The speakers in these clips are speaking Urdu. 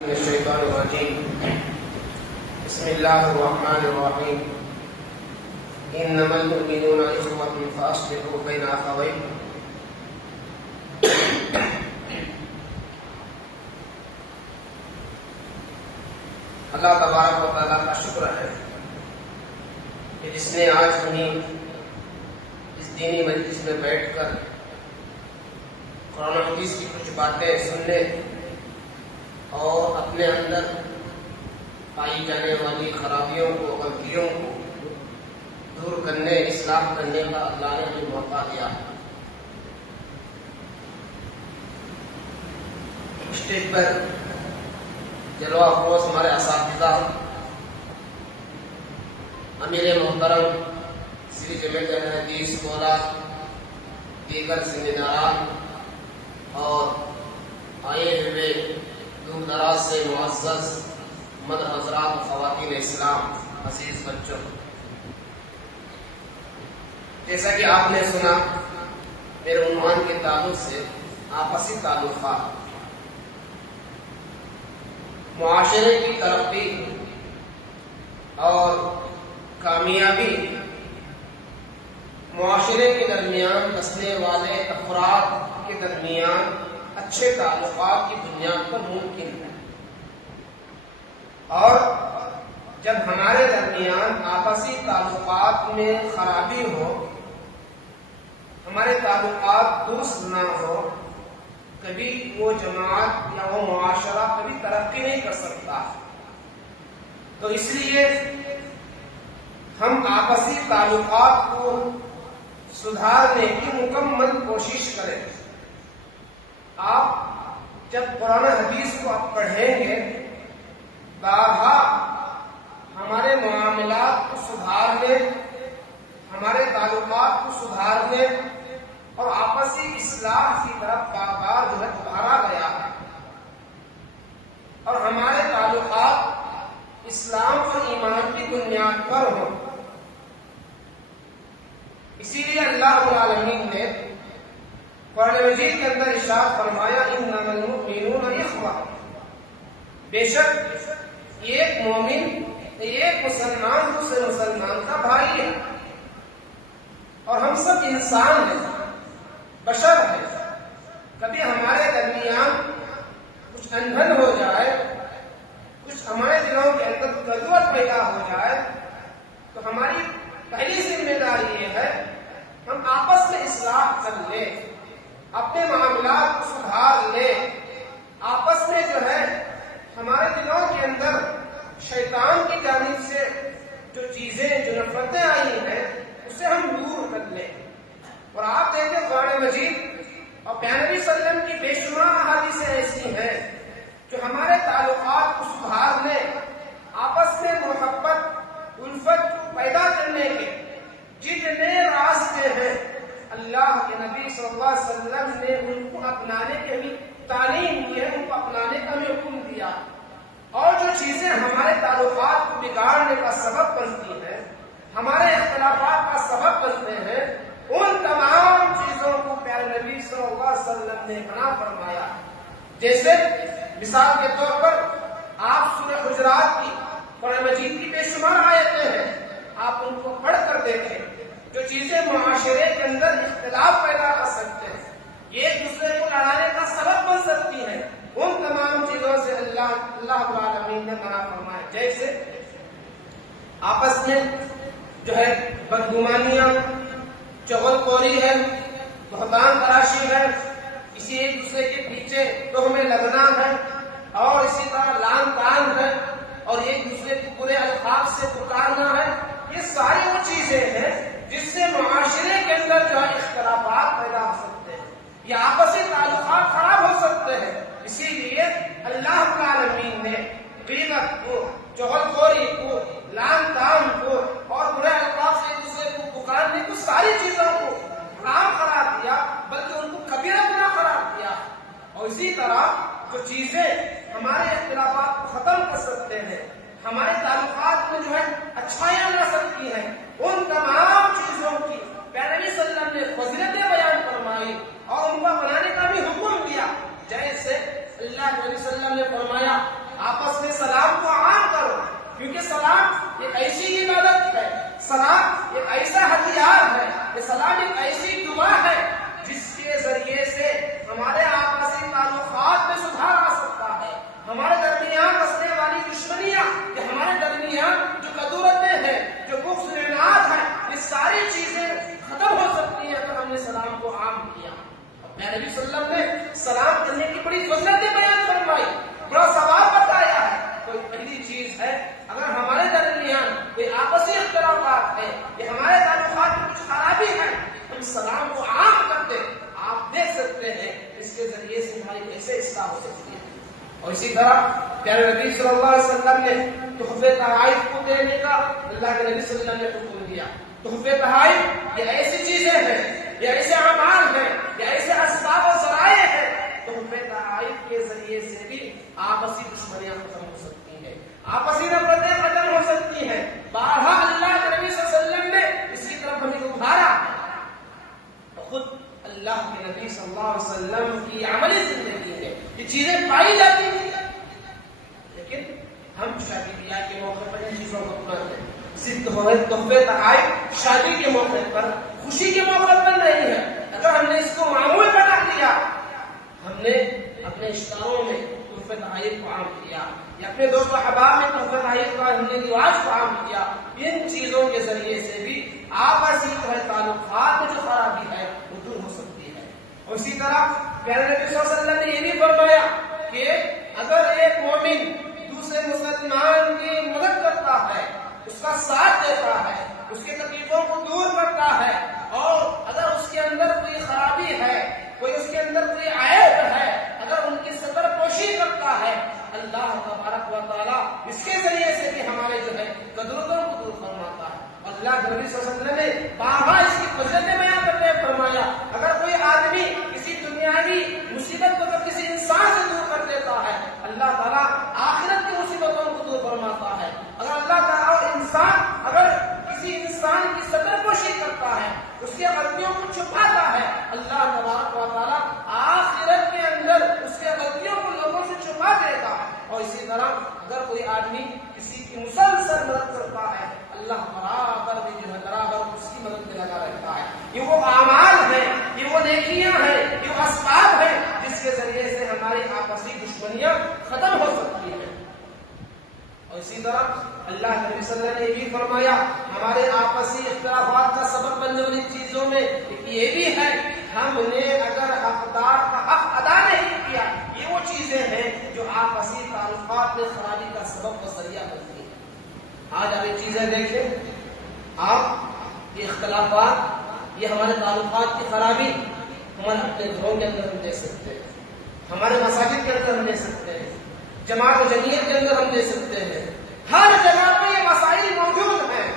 الشيطان الرجيم بسم الله الرحمن الرحيم إنما المؤمنون إخوة فأصلحوا بين أخويكم اللہ تبارک و تعالیٰ کا شکر ہے کہ جس نے آج ہمیں اس دینی مجلس میں بیٹھ کر قرآن و حدیث کی کچھ باتیں سننے اور اپنے اندر پائی جانے والی خرابیوں کو غلطیوں کو دور کرنے اصلاح کرنے کا اللہ نے بھی موقع دیا ہے۔ اسٹیج پر جلوہ افروز ہمارے اساتذہ امیر محترم سری جمیعت اہل حدیث کولا، دیگر ذمہ داران اور آئے ہوئے دور دراز سے معزز مد حضرات خواتین اسلام، عزیز بچوں، جیسا کہ آپ نے سنا میرے عنوان کے تعلق سے آپسی تعلقات، معاشرے کی ترقی اور کامیابی معاشرے کے درمیان بسنے والے افراد کے درمیان اچھے تعلقات کی بنیاد پر ممکن ہے، اور جب ہمارے درمیان آپسی تعلقات میں خرابی ہو، ہمارے تعلقات درست نہ ہو، کبھی وہ جماعت یا وہ معاشرہ کبھی ترقی نہیں کر سکتا۔ تو اس لیے ہم آپسی تعلقات کو سدھارنے کی مکمل کوشش کریں۔ آپ جب قرآن حدیث کو آپ پڑھیں گے، بارہا ہمارے معاملات کو سدھارنے، ہمارے تعلقات کو سدھارنے اور آپسی اصلاح کی طرف بار بار ابھارا گیا ہے، اور ہمارے تعلقات اسلام اور ایمان کی بنیاد پر ہوں۔ اسی لیے اللہ رب العالمین نے قرآن مجید کے اندر ارشاد فرمایا انما المؤمنون اخوہ، بے شک ایک مومن، ایک مسلمان دوسرے مسلمان کا بھائی ہے، اور ہم سب انسان ہیں، بشر ہیں۔ کبھی ہمارے درمیان کچھ اندھن ہو جائے، کچھ ہمارے دلوں کے اندر ضرورت پیدا ہو جائے، تو ہماری پہلی ذمہ داری یہ ہے ہم آپس میں اصلاح کر لیں، اپنے معاملات کو سدھار لیں، آپس میں جو ہے ہمارے دلوں کے اندر شیطان کی جانب سے جو چیزیں، جو نفرتیں آئی ہیں، اسے ہم دور کر لیں۔ اور آپ دیکھیں قرآن مجید اور پیارے نبی صلی اللہ علیہ وسلم کی بے شمار احادیث ایسی ہیں جو ہمارے تعلقات کو سدھارنے، آپس میں محبت الفت پیدا کرنے کے جتنے راستے ہیں، اللہ کے نبی صلی اللہ علیہ وسلم نے ان کو اپنانے کی بھی تعلیم دی ہے، ان کو اپنانے کا بھی حکم دیا۔ اور جو چیزیں ہمارے تعلقات کو بگاڑنے کا سبب بنتی ہیں، ہمارے اختلافات کا سبب بنتے ہیں، ان تمام چیزوں کو پیارے نبی صلی اللہ علیہ وسلم نے منع فرمایا۔ جیسے مثال کے طور پر آپ سورہ حجرات کی قرآن مجید کی بے شمار آیتیں ہیں، آپ ان کو پڑھ کر دیکھیں، جو چیزیں معاشرے کے اندر اختلاف پیدا کر سکتے ہیں، ایک دوسرے کو لڑانے کا سبب بن سکتی ہیں، ان تمام چیزوں سے اللہ رب العالمین نے منع فرمایا۔ جیسے آپس میں جو ہے بدگمانیاں، چغل خوری ہے، بہتان تراشی ہے، کسی ایک دوسرے کے پیچھے تہمیں لگنا ہے، اور اسی طرح لعن طعن ہے، اور ایک دوسرے کو برے الفاظ سے پکارنا ہے۔ یہ ساری وہ چیزیں ہیں جس سے معاشرے کے اندر جو ہے اختلافات پیدا ہو سکتے ہیں، یا آپسی تعلقات خراب ہو سکتے ہیں۔ اسی لیے اللہ رب العالمین نے غیبت کو، چغل خوری کو، لعن طعن کو اور برے الفاظ سے ایک دوسرے کو پکارنے کو، ساری چیزوں کو حرام قرار دیا، بلکہ ان کو کبیرہ گناہ قرار دیا۔ اور اسی طرح جو چیزیں ہمارے اختلافات کو ختم کر سکتے ہیں، ہمارے تعلقات میں جو ہے اچھائیاں لا سکتی ہیں، ان تمام چیزوں کی پیارے نبی صلی اللہ علیہ وسلم نے فضیلتیں بیان فرمائی اور ان کو بنانے کا بھی حکم دیا۔ جیسے اللہ کے نبی صلی اللہ علیہ وسلم نے فرمایا آپس میں سلام کو عام کرو، کیونکہ سلام ایک ایسی عبادت ہے، سلام ایک ایسا ہتھیار ہے، یہ سلام ایک ایسی دعا ہے جس کے ذریعے سے ہمارے آپسی تعلقات میں سدھار آ سکتا ہے، ہمارے درمیان بسنے والی دشمنیاں، کہ ہمارے درمیان جو قدورتیں ہیں، جو بغض عناد ہیں، یہ ساری چیزیں ختم ہو سکتی ہیں اگر ہم نے سلام کو عام کیا۔ میرے نبی صلی اللہ علیہ وسلم نے سلام کرنے کی بڑی فضیلتیں بیان فرمائی، بڑا ثواب بتایا ہے۔ کوئی پہلی چیز ہے، اگر ہمارے درمیان کوئی آپسی اختلافات ہیں یا ہمارے تعلقات میں کچھ خرابی ہے، ہم سلام کو عام کرتے، آپ دیکھ سکتے ہیں اس کے ذریعے سے ہماری کیسے اصلاح ہو سکتی ہے۔ اور اسی طرح پیارے نبی صلی اللہ علیہ وسلم نے تحفے تحائف کو دینے کا اللہ کے نبی صلی اللہ علیہ وسلم نے حکم دیا۔ تحفے تحائف یہ ایسی چیزیں ہیں، یہ ایسے اعمال ہیں، یہ ایسے اسباب و ذرائع ہیں، تحفے تحائف کے ذریعے سے بھی آپسی دشمنیاں ختم ہو سکتی ہیں، آپسی نفرتیں ختم ہو سکتی ہیں۔ بارہا اللہ کے نبی صلی اللہ علیہ وسلم نے اس کی طرف ہمیں ابھارا، خود اللہ کے نبی صلی اللہ علیہ وسلم کی عملی زندگی میں یہ چیزیں پائی جاتی ہیں، لیکن ہم شادی بیاہ کے موقع پر ان چیزوں کو اپناتے ہیں۔ صرف تحفے تحائف شادی کے موقع پر، خوشی کے موقع پر نہیں ہے۔ اگر ہم نے اس کو معمول بنا دیا، ہم نے اپنے اشتہاروں میں تحفے تحائف کو عام کیا یا اپنے دوست و احباب میں تحفے تحائف کا ہم نے رواج کو عام کیا، ان چیزوں کے ذریعے سے بھی آپسی تعلقات میں جو خرابی ہے وہ دور ہو سکتی ہے۔ اور اسی طرح پیارے نبی صلی اللہ علیہ وسلم نے یہ بھی فرمایا کہ اگر ایک مومن دوسرے مسلمان کی مدد کرتا ہے، اس کا ساتھ دیتا ہے، اس کی تکلیفوں کو دور کرتا ہے، اور اگر اس کے اندر کوئی خرابی ہے، کوئی اس کے اندر کوئی عیب ہے، اگر ان کی ستر پوشی کرتا ہے، اللہ تبارک و تعالیٰ اس کے ذریعے سے بھی ہمارے جو ہے قدرتوں کو دور فرماتا ہے۔ اللہ کے نبی صلی اللہ علیہ وسلم نے بارہا اس کی فضیلتیں بیان کرتے ہوئے فرمایا، اگر کوئی آدمی کسی دنیاوی مصیبت کو جب کسی انسان سے دور کر دیتا ہے، اللہ تعالیٰ آخرت کی مصیبتوں کو دور فرماتا ہے۔ اگر اللہ تعالیٰ اگر کسی انسان کی ستر پوشی کرتا ہے، اس کی غلطیوں کو چھپاتا ہے، اللہ تبارک و تعالیٰ آخرت کے اندر اس کے غلطیوں کو لوگوں سے چھپا دیتا ہے۔ اور اسی طرح اگر کوئی آدمی کسی کی مسلسل مدد کرتا ہے، اللہ برابر بھی جو ہے برابر اس کی مدد میں لگا رہتا ہے۔ یہ وہ اعمال ہیں، یہ وہ نیکیاں ہیں، یہ وہ اسباب ہیں جس کے ذریعے سے ہماری آپسی دشمنیاں ختم ہو سکتی ہیں۔ اور اسی طرح اللہ کے نبی صلی اللہ علیہ وسلم نے یہ بھی فرمایا، ہمارے آپسی اختلافات کا سبب بننے والی چیزوں میں یہ بھی ہے، ہم نے اگر حقدار کا حق ادا نہیں کیا، یہ وہ چیزیں ہیں جو آپسی تعلقات میں خرابی کا سبب و ذریعہ بنتی ہیں۔ آج آپ یہ چیزیں دیکھیں، آپ یہ اختلافات، یہ ہمارے تعلقات کی خرابی ہمارے اپنے گھروں کے اندر ہم دیکھ سکتے ہیں، ہمارے مساجد کے اندر ہم دیکھ سکتے ہیں، جماعت و جمعیت کے اندر ہم دیکھ سکتے ہیں، ہر جگہ پہ یہ مسائل موجود ہیں۔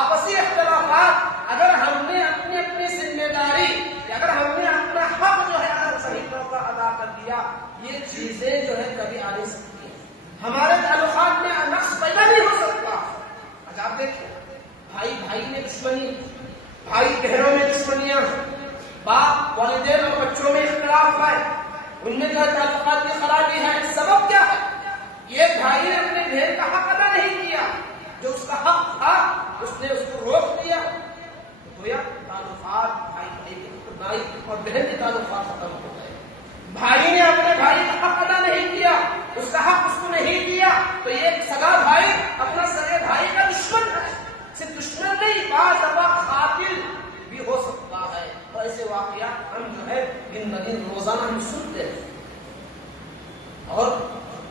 آپسی اختلافات، اگر ہم نے اپنی اپنی ذمہ داری یا اگر ہم نے اپنا حق جو ہے اگر صحیح طور پر ادا کر دیا، یہ چیزیں جو ہے کبھی آ نہیں سکتی ہیں، ہمارے تعلقات میں نقص پیدا نہیں ہو سکتا۔ آج آپ دیکھیں، بھائی بھائی میں دشمنی، بھائی بہنوں میں دشمنیاں، باپ والدین اور بچوں میں اختلاف ہے، ان میں جو تعلقات کی خرابی ہے، سبب کیا ہے؟ یہ بھائی نے اپنے بہن کا حق ادا نہیں کیا، جو اس کا حق تھا اس نے اس کو روک دیا، تو گویا تعلقات بھائی اور بہن کے تعلقات ختم ہو گئے۔ بھائی نے اپنے بھائی کا حق ادا نہیں کیا، اس کا حق اس کو نہیں دیا، تو یہ سگا بھائی اپنا سگے بھائی کا دشمن ہے۔ صرف دشمن نہیں، بعض دفعہ قاتل بھی ہو سکتا ہے، اور ایسے واقعات ہم جو ہے دن بدن روزانہ ہم سنتے ہیں۔ اور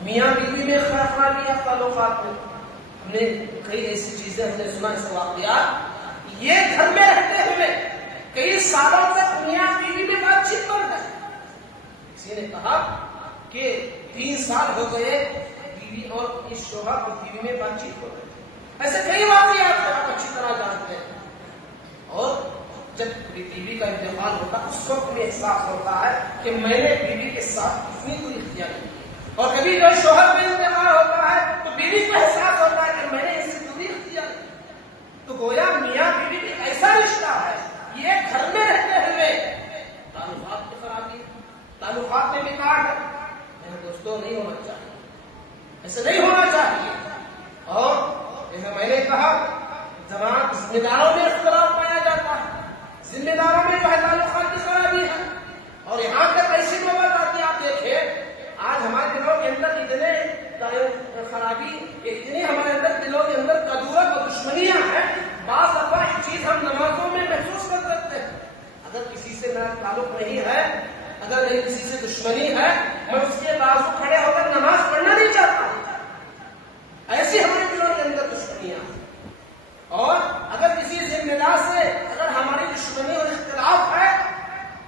میاں بیوی میں خرابی یا تعلقات میں ہم نے کئی ایسی چیزیں ہم نے سنا، ایسے واقعات، یہ گھر میں رہتے ہوئے کئی سالوں تک میاں بیوی میں بات چیت بند ہے۔ کسی نے کہا کہ 3 سال ہو گئے بیوی اور اس شوہر اور بیوی میں بات چیت ہو گئی۔ ایسے کئی واقعات آپ اچھی طرح جانتے ہیں۔ اور جب بیوی کا انتقال ہوتا اس وقت میں احساس ہوتا ہے کہ میں نے بیوی کے ساتھ اتنی کوئی اختیار نہیں، اور کبھی جب شوہر میں انتقال ہوتا ہے تو بیوی کو احساس ہوتا ہے کہ میں نے اس سے دوری اختیار کی۔ تو گویا میاں بیوی کا ایسا رشتہ ہے، یہ گھر میں رہتے ہوئے تعلقات کی خرابی، تعلقات میں بگاڑ ہے، میرے دوستوں نہیں ہونا چاہیے۔ ایسے نہیں ہونا چاہیے. اور جیسے میں نے کہا جماعت ذمہ داروں میں اختلاف پایا جاتا ہے, ذمہ داروں میں جو ہے تعلقات کی خرابی ہے. اور یہاں تک ایسی نوبت آتی ہے, آپ دیکھیں آج ہمارے دلوں کے اندر اتنے خرابی, اتنی ہمارے اندر دلوں کے اندر کدورت اور دشمنیاں ہیں. بعض دفعہ ایک چیز ہم نمازوں میں محسوس کر سکتے ہیں, اگر کسی سے میرا تعلق نہیں ہے, اگر میری کسی سے دشمنی ہے, میں اس کے بازو کھڑے ہو کر نماز پڑھنا نہیں چاہتا. ایسی ہمارے دلوں کے اندر دشمنیاں ہیں. اور اگر کسی ذمہ دار سے اگر ہماری دشمنی اور اختلاف ہے,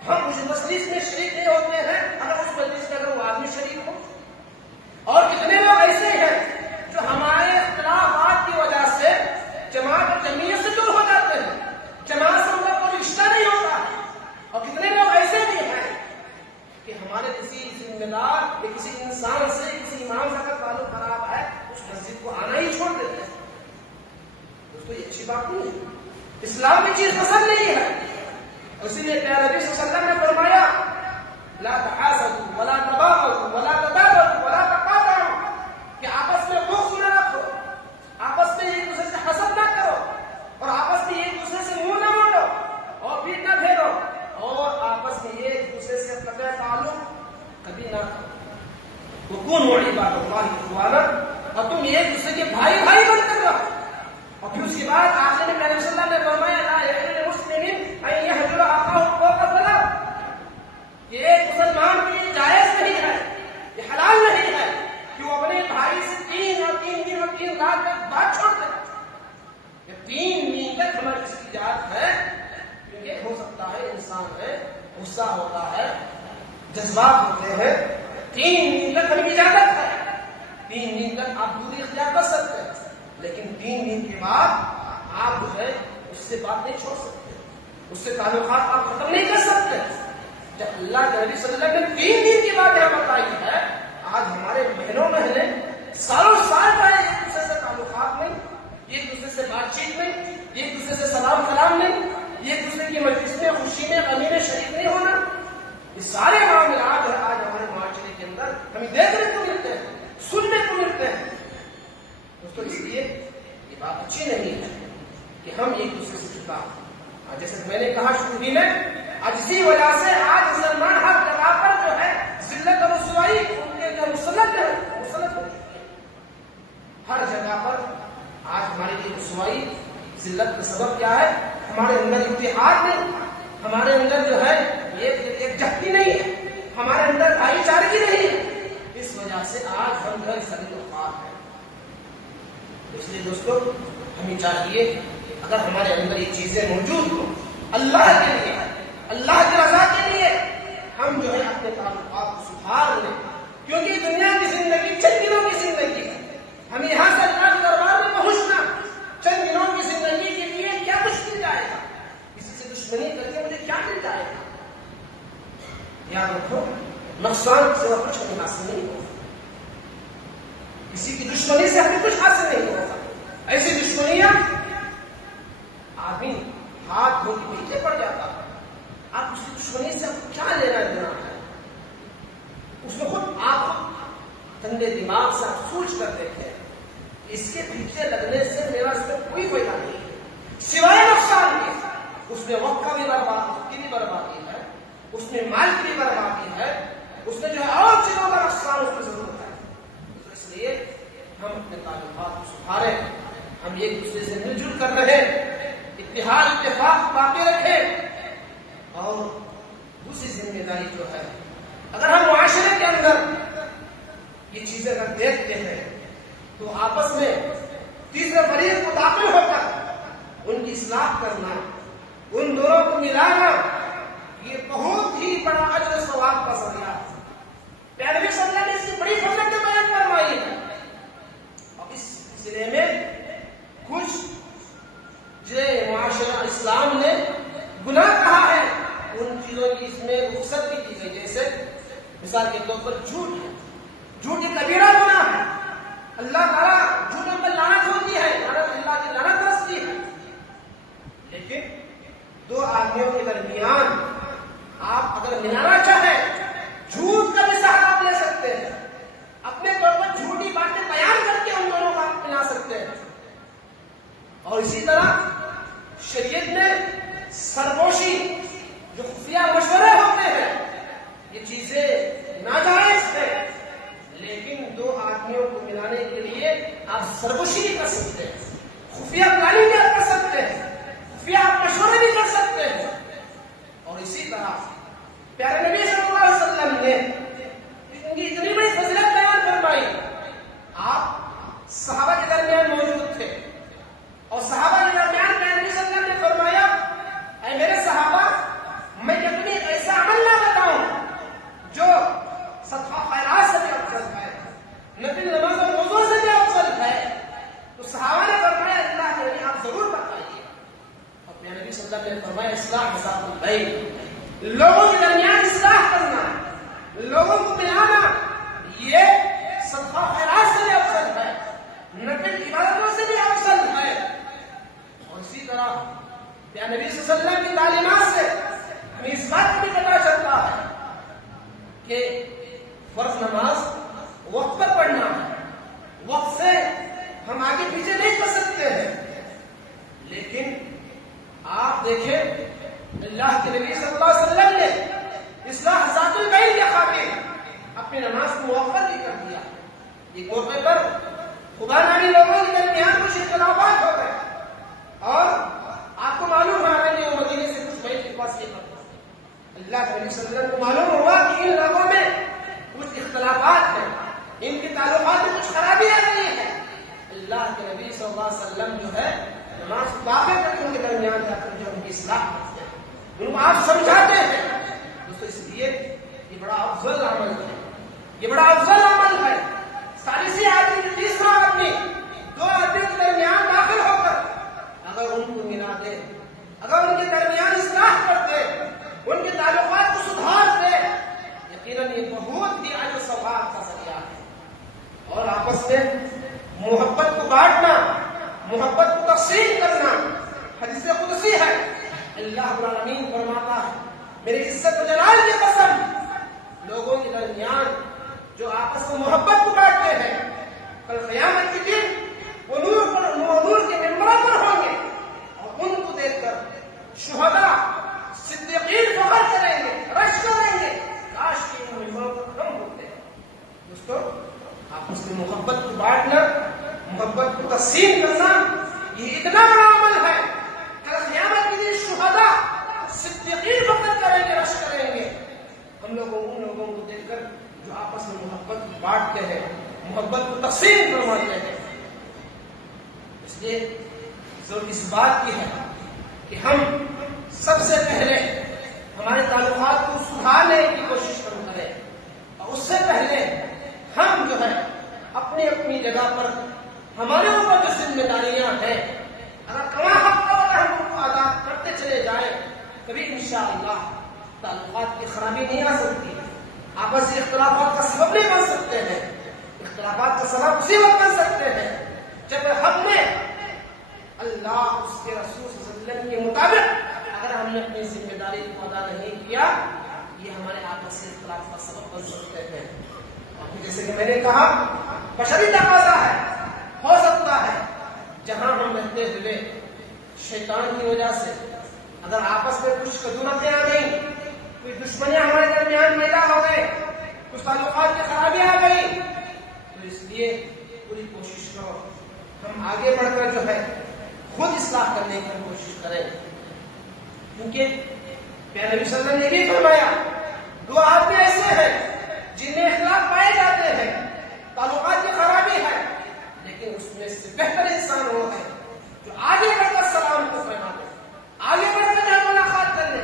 ہم اس مجلس میں شریک نہیں ہوتے ہیں اگر اس مجلس میں اگر وہ آدمی شریک ہو. اور کتنے لوگ ایسے ہیں جو ہمارے اختلافات کی وجہ سے جماعت اور جمعیت سے دور ہو جاتے ہیں, جماعت سے ان کا کوئی رشتہ نہیں ہوتا. اور کتنے لوگ ایسے بھی ہیں کہ ہمارے کسی ذمہ دار یا کسی انسان سے, کسی امام سے اگر تعلق خراب ہے, اس مسجد کو آنا ہی چھوڑ دیتے ہیں. دوستو یہ اچھی بات نہیں ہے, اسلام میں چیز پسند نہیں ہے. اسی لیے پیارے نبی صلی اللہ علیہ وسلم نے فرمایا لا تحاسدوا ولا تباغضوا ولا تدابروا ولا تقاطعوا, کہ آپس میں بغض نہ رکھو, آپس میں ایک دوسرے سے حسد نہ کرو, اور آپس میں ایک دوسرے سے منہ نہ موڑو اور پیٹ نہ پھیرو, اور آپس میں ایک دوسرے سے قطع تعلق کبھی نہ کرو. وکونوا عباد اللہ اخوانا, اور تم ایک دوسرے کے بھائی بھائی بن کر رہو. اور پھر اس کے بعد آخر میں نبی صلی اللہ علیہ وسلم نے فرمایا لا یحل لمسلم ان یهجر اخاه فوق ثلاث, یہ ایک مسلمان کے لیے جائز نہیں ہے, یہ حلال نہیں ہے کہ وہ اپنے بھائی سے 3 اور 3 دن اور 3 رات تک بات چھوڑ دے. یہ 3 دن تک ہماری اس کی اجازت ہے, کیونکہ ہو سکتا ہے انسان ہے, غصہ ہوتا ہے, جذبات ہوتے ہیں. 3 دن تک ہمیں اجازت ہے, 3 دن تک آپ دوری اختیار کر سکتے ہیں, لیکن 3 دن کے بعد آپ جو ہے اس سے بات نہیں چھوڑ سکتے, اس سے تعلقات آپ ختم نہیں کر سکتے. جب اللہ کے نبی صلی اللہ علیہ وسلم نے 3 دن کی بات یہاں بتائی ہے, آج ہمارے بہنوں بہنیں سالوں سال پہلے ایک دوسرے سے تعلقات نہیں, ایک دوسرے سے بات چیت نہیں, ایک دوسرے سے سلام کلام نہیں, ایک دوسرے کی مجلس میں خوشی میں غمی میں شریک نہیں ہونا. یہ سارے معاملات جو ہے آج ہمارے معاشرے کے اندر ہمیں دیکھنے کو ملتے ہیں, سننے کو ملتے ہیں. دوستو اس لیے یہ بات اچھی نہیں ہے کہ ہم ایک دوسرے سے جدا. جیسے میں نے کہا شروع میں, آج اسی وجہ سے آج مسلمان ہر جگہ پر جو ہے ذلت اور رسوائی ان کے اندر مسلط ہو چکی ہے. ہر جگہ پر آج ہماری یہ رسوائی ذلت کا سبب کیا ہے؟ ہمارے اندر اتحاد نہیں, ہمارے اندر جو ہے ایک جہتی نہیں ہے, ہمارے اندر بھائی چارگی نہیں ہے. اس وجہ سے آج ہم گھر سبھی اتفاق ہیں. اس لیے دوستو ہمیں چاہیے اگر ہمارے اندر یہ چیزیں موجود ہوں اللہ کے لیے, اللہ کی رضا کے لیے, ہم جو ہے اپنے تعلقات کو سدھار لیں. کیونکہ دنیا کی زندگی چند دنوں کی زندگی ہے. ہم یہاں سے اللہ کے دربار میں پہنچنا چند دنوں کی زندگی کے لیے کیا کچھ مل جائے گا, کسی سے دشمنی کر کے مجھے کیا مل جائے گا. یاد رکھو نقصان سے کچھ نہیں حاصل نہیں ہوگا, کسی کی دشمنی سے ہمیں کچھ حاصل نہیں ہوگا. ایسی دشمنیاں آدمی ہاتھ دھو کے پیچھے پڑ جاتا ہے. آپ اس کی دشمنی سے کیا لینا دینا ہے, اس میں خود آپ ٹھنڈے دماغ سے آپ سوچ کر دیکھیں اس کے پیچھے لگنے سے میرا اس میں کوئی فائدہ نہیں ہے سوائے نقصان کے. اس میں وقت کا بھی وقت کی بھی بربادی ہے, اس میں مال کی بھی بربادی ہے, اس میں جو ہے اور چیزوں کا نقصان اس کی ضرورت ہے. تو اس لیے ہم اپنے تعلقات کو سدھاریں, ہم ایک دوسرے سے مل جل کر رہیں, اتحاد اتفاق باقی رکھیں. اور دوسری ذمہ داری جو ہے, اگر ہم معاشرے کے اندر یہ چیزیں اگر دیکھتے ہیں تو آپس میں تیسرے فریق کو داخل ہو کر ان کی اصلاح کرنا, ان دونوں کو ملانا, یہ بہت ہی بڑا اجر و ثواب کا ذریعہ ہے. پیارے نبی صلی اللہ علیہ وسلم نے اس کی بڑی فضیلت بیان فرمائی ہے. اور اس سلسلے میں کچھ جو معاشرہ اسلام نے گناہ کہا ہے ان چیزوں کی اس میں رخصت بھی کی گئی. جیسے مثال کے طور پر جھوٹ ایک کبیرہ گناہ ہے. اللہ تعالیٰ جھوٹوں پر لعنت ہوتی ہے, اللہ کی لعنت برستی ہے. لیکن دو آدمیوں کے درمیان آپ اگر ملانا چاہیں جھوٹ کا بھی سہارا آپ لے سکتے ہیں. اپنے طور پر جھوٹی باتیں اور اسی طرح شریعت نے سرپوشی جو خفیہ مشورے ہوتے ہیں یہ چیزیں ناجائز ہے، لیکن دو آدمیوں کو ملانے کے لیے آپ سرپوشی بھی کر سکتے ہیں، خفیہ پلاننگ بھی آپ کر سکتے ہیں، خفیہ آپ مشورے بھی کر سکتے ہیں۔ اور اسی طرح پیارے نبی صلی اللہ علیہ وسلم نے ان کی اتنی بڑی فضیلت بیان فرمائی، آپ صحابہ کے درمیان موجود تھے اور صحابہ کے درمیان پیارے نبی صلی اللہ علیہ وسلم نے فرمایا اے میرے صحابہ میں اپنی ایسا عمل نہ بتاؤں جو صدقہ خیرات سے بھی افضل ہے، نفل نماز اور روزوں سے بھی افضل ہے۔ تو صحابہ نے فرمایا اللہ کے نبی آپ ضرور بتائیے، اور پیارے نبی صلی اللہ علیہ وسلم نے فرمایا اصلاح ذات البین، لوگوں کے درمیان اصلاح کرنا، لوگوں کو ملانا، یہ صدقہ خیرات سے بھی افضل ہے، نفل عبادتوں سے بھی افضل ہے۔ اور اسی طرح پیارے نبی صلی اللہ علیہ وسلم کی تعلیمات سے ہمیں اس بات کو بھی پتہ چلتا ہے کہ فرض نماز وقت پر پڑھنا ہے، وقت سے ہم آگے پیچھے نہیں کر سکتے ہیں، لیکن آپ دیکھیں اللہ کے نبی صلی اللہ علیہ وسلم نے اصلاح ذات البین کے خاطر اپنی نماز کو موقع بھی کر دیا۔ ایک موقع پر خدا نامی لوگوں کے درمیان کچھ اختلافات ہو گئے اور آپ کو معلوم ہے کہ وہ مدینے سے کچھ بیت کے پاس یہ کرتا، اللہ کے نبی صلی اللہ علیہ وسلم کو معلوم ہوا کہ ان لوگوں میں کچھ اختلافات ہیں، ان کے تعلقات میں کچھ خرابی آ رہی ہے۔ اللہ کے نبی صلی اللہ علیہ وسلم جو ہے نماز کو داخل کر کے ان کے درمیان جا کر جو ان کی اصلاح کرتے ہیں، ان کو آپ سمجھاتے ہیں۔ دوستو اس لیے یہ بڑا افضل عمل ہے، یہ بڑا افضل عمل ہے۔ ثالثی آدمی جو تیسرا آدمی دو آدمیوں کے درمیان داخل ہو کر اگر ان کو ملا دے، اگر ان کے درمیان اصلاح کر دے، ان کے تعلقات کو سدھار دے، یقیناً یہ بہت ہی اجر و ثواب کا ذریعہ ہے۔ اور آپس میں محبت کو بانٹنا، محبت کو تقسیم کرنا، حدیث قدسی ہے، اللہ رب العالمین فرماتا ہے میری عزت و جلال کی قسم، لوگوں کے درمیان جو آپس میں محبت کو بانٹتے ہیں کل قیامت کے دن وہ نور کے ممبروں پر ہوں گے اور ان کو دیکھ کر شہداء صدیقین فخر کریں گے، رشک کریں گے کاش کہ ان ممبروں پر ہم ہوتے ہیں۔ دوستو آپس میں محبت کو بانٹنا، محبت کو تقسیم کرنا یہ اتنا بڑا عمل ہے، کل قیامت کے دن شہداء صدیقین فخر کریں گے، رشک کریں گے ہم لوگوں ان لوگوں کو دیکھ کر جو آپس میں محبت کو بانٹتے ہیں، محبت کو تقسیم کرواتے ہیں۔ اس لیے ضرورت اس بات کی ہے کہ ہم سب سے پہلے ہمارے تعلقات کو سدھارنے کی کوشش کریں، اور اس سے پہلے ہم جو ہے اپنی اپنی جگہ پر ہمارے اوپر جو ذمہ داریاں ہیں اگر کما حق ہم ان کو ادا کرتے چلے جائیں، کبھی انشاءاللہ تعلقات کی خرابی نہیں آ سکتی، آپسی اختلافات کا سبب نہیں بن سکتے ہیں۔ اختلافات کا سبب اسی وقت بن سکتے ہیں جب ہم نے اللہ اس کے رسول صلی اللہ علیہ وسلم کے مطابق اگر ہم نے اپنی ذمہ داری کو ادا نہیں کیا، یہ ہمارے آپسی اختلاف کا سبب بن سکتے ہیں۔ اور جیسے کہ میں نے کہا بشری تقاضا ہے، ہو سکتا ہے جہاں ہم رہتے ہوئے شیطان کی وجہ سے اگر آپس میں کچھ کدورتیں آ گئی، کوئی دشمنیاں ہمارے درمیان پیدا ہو گئے، کچھ تعلقات کی خرابی آ گئی، تو اس لیے پوری کوشش کرو ہم آگے بڑھ کر جو ہے خود اصلاح کرنے کی کوشش کریں، کیونکہ پیارے نبی صلی اللہ علیہ وسلم نے بھی فرمایا دو آدمی ایسے ہیں جن میں اختلاف پائے جاتے ہیں، تعلقات کی خرابی ہے، لیکن اس میں سے بہتر انسان وہ ہے جو آگے بڑھ کر سلام کو پھیلا دے، آگے بڑھ کر ملاقات کر لے،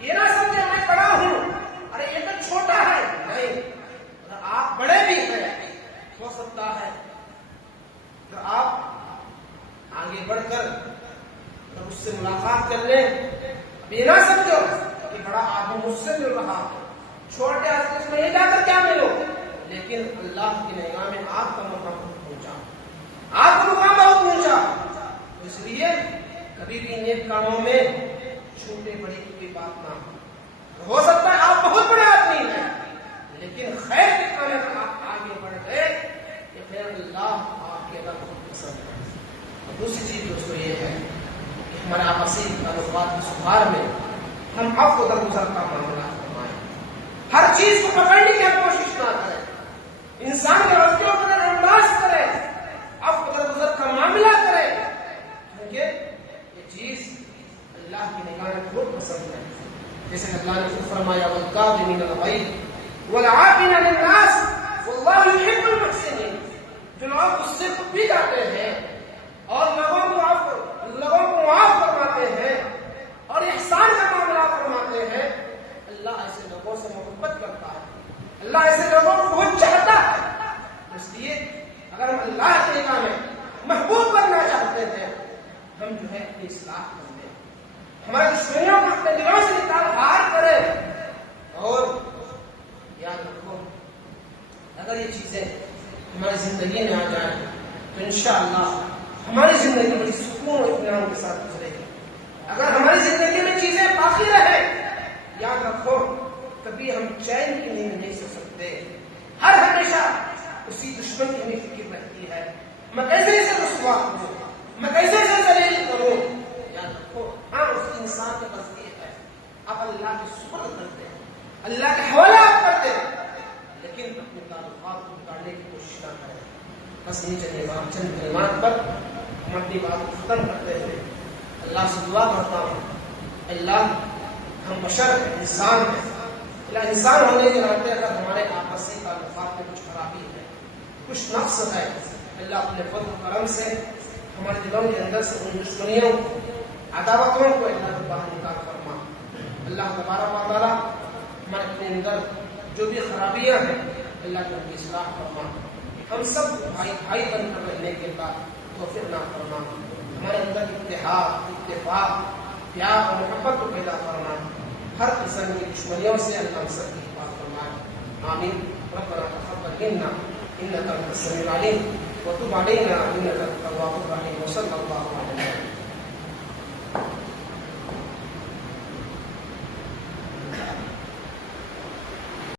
یہ نہ سمجھے میں بڑا ہوں، ارے یہ تو چھوٹا ہے، نہیں، اگر آپ بڑے بھی ہیں ہو سکتا ہے کہ آپ آگے بڑھ کر اس سے ملاقات کر لیں، اب یہ نہ سمجھو کہ بڑا آدمی مجھ سے مل رہا ہے، چھوٹے آدمی سے نہیں جا کر کیا ملو، لیکن اللہ کی نگاہ میں آپ کا مقام بہت پہنچا، آپ کا مقام بہت پہنچا، اس لیے کبھی بھی نیک کاموں میں چھوٹے بڑے کی کوئی بات نہ ہو سکتا ہے آپ بہت بڑے آدمی ہیں، لیکن خیر کے کاموں میں آپ آگے بڑھ گئے کہ خیر اللہ آپ کے اللہ بہت پسند ہے۔ اور دوسری چیز دوستو یہ ہے کہ ہمارے آپسی تعلقات کے سدھار میں ہم عفو درگزر کا معاملہ فرمائیں. ہر چیز کو پکڑنے کی کوشش نہ کریں. انسان کے غلطیوں پر انداز کرے, عفو درگزر کا معاملہ کرے, کیونکہ یہ چیز اللہ کی نگاہ میں بہت پسند ہے. جیسے کہ اللہ نے خود فرمایا والکاظمین الغیظ والعافین عن الناس واللہ یحب المحسنین. جو لوگ غصے کو پی جاتے ہیں اور لوگوں کو معاف فرماتے ہیں اور احسان کا معاملہ فرماتے ہیں, اللہ ایسے لوگوں سے محبت کرتا ہے. اللہ ایسے لوگوں کو بہت چاہتا ہے. اس لیے اگر ہم اللہ کی نگاہ میں محبوب بننا چاہتے ہیں, ہم جو ہے اپنی اصلاح کر لیں, ہمارے دشمنیوں کو اپنے دلوں سے نکال باہر کریں. اور یاد رکھو, اگر یہ چیزیں ہماری زندگی میں آ جائیں تو انشاءاللہ ہماری زندگی بڑی سکون اور اطمینان کے ساتھ گزرے گی. اگر ہماری زندگی میں چیزیں باقی رہیں, یاد رکھو کبھی ہم چین کی نیند نہیں سو سکتے. ہر ہمیشہ اسی دشمن کی ہمیں فکر رہتی ہے, میں کیسے اسے رسوا کروں, میں کیسے اسے ذلیل کروں. یاد رکھو ہاں اس انسان کی غلطی ہے, آپ اللہ کے سپرد کرتے ہیں, اللہ کے حوالہ آپ کرتے ہیں, لیکن اپنے تعلقات کو بگاڑنے کی کوشش نہ کریں. بس چند کلمات پر ہم اپنی بات کو ختم کرتے ہوئے اللہ سے دعا کرتا ہوں, اللہ ہم بشر ہیں, انسان ہیں, اللہ انسان ہونے کے ناطے اگر ہمارے آپسی تعلقات میں کچھ خرابی ہے, کچھ نقص ہے, اللہ اپنے فضل و کرم سے ہمارے دلوں کے اندر سے ان دشمنیوں عداوتوں کو اللہ باہر نکال فرما. اللہ تبارک و تعالیٰ ہمارے اپنے اندر جو بھی خرابیاں ہیں اللہ کی اصلاح فرما. ہم سب بھائی بھائی بن کر رہنے کے بعد توفیق نہ فرما. ہمارے اندر اتحاد, اتفاق, پیار اور محبت کو پیدا فرما. ہر قسم کی دشمنیوں سے اللہ ہم سب کی حفاظت فرمائے. آمین. ربنا تقبل منا انك انت السميع العليم وتب علينا انك انت التواب الرحيم. وصلى الله على